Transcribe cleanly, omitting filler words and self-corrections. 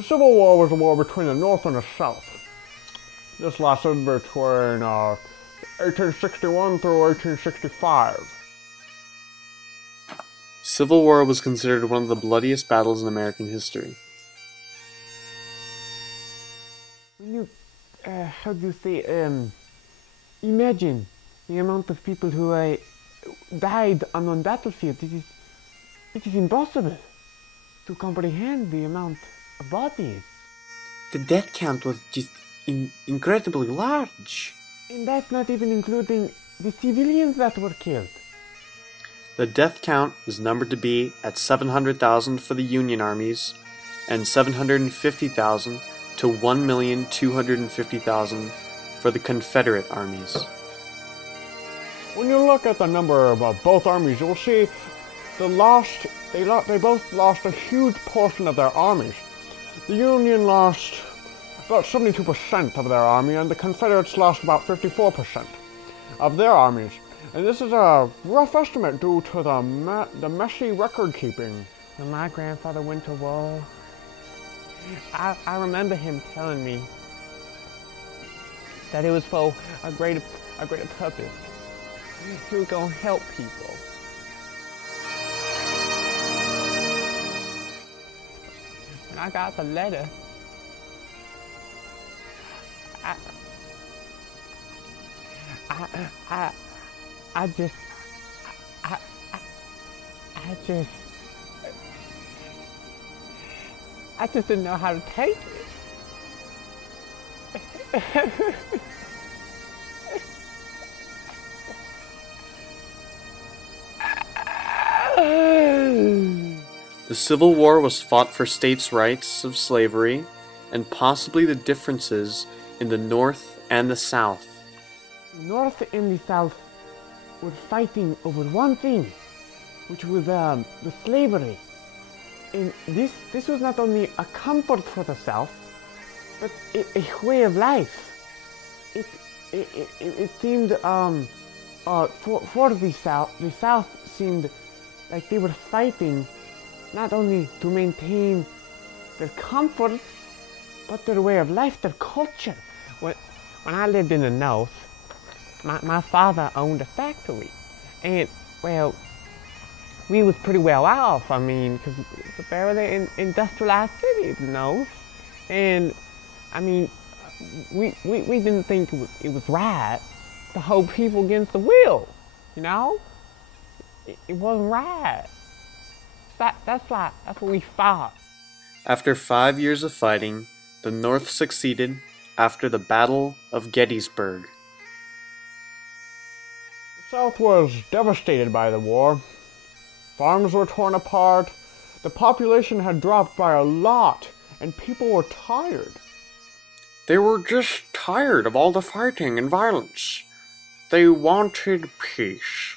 The Civil War was a war between the North and the South. This lasted between 1861 through 1865. Civil War was considered one of the bloodiest battles in American history. When you, how do you say, imagine the amount of people who died on one battlefield. It is impossible to comprehend the amount of bodies. The death count was just incredibly large. And that's not even including the civilians that were killed. The death count is numbered to be at 700,000 for the Union armies and 750,000 to 1,250,000 for the Confederate armies. When you look at the number of both armies, you'll see they both lost a huge portion of their armies. The Union lost about 72% of their army, and the Confederates lost about 54% of their armies. And this is a rough estimate due to the messy record keeping. When my grandfather went to war, I remember him telling me that it was for a greater purpose. He was gonna help people. When I got the letter, I just didn't know how to take it. The Civil War was fought for states' rights of slavery and possibly the differences in the North and the South. The North and the South were fighting over one thing, which was the slavery. And this was not only a comfort for the South, but a way of life. It seemed for the South seemed like they were fighting not only to maintain their comfort, but their way of life, their culture. When I lived in the North, my father owned a factory, and well, we was pretty well off. I mean, because it's a fairly industrialized city, the North, and I mean, we didn't think it was right to hold people against the will, you know. It wasn't right. That's what we fought. After 5 years of fighting, the North succeeded after the Battle of Gettysburg. The South was devastated by the war. Farms were torn apart, the population had dropped by a lot, and people were tired. They were just tired of all the fighting and violence. They wanted peace.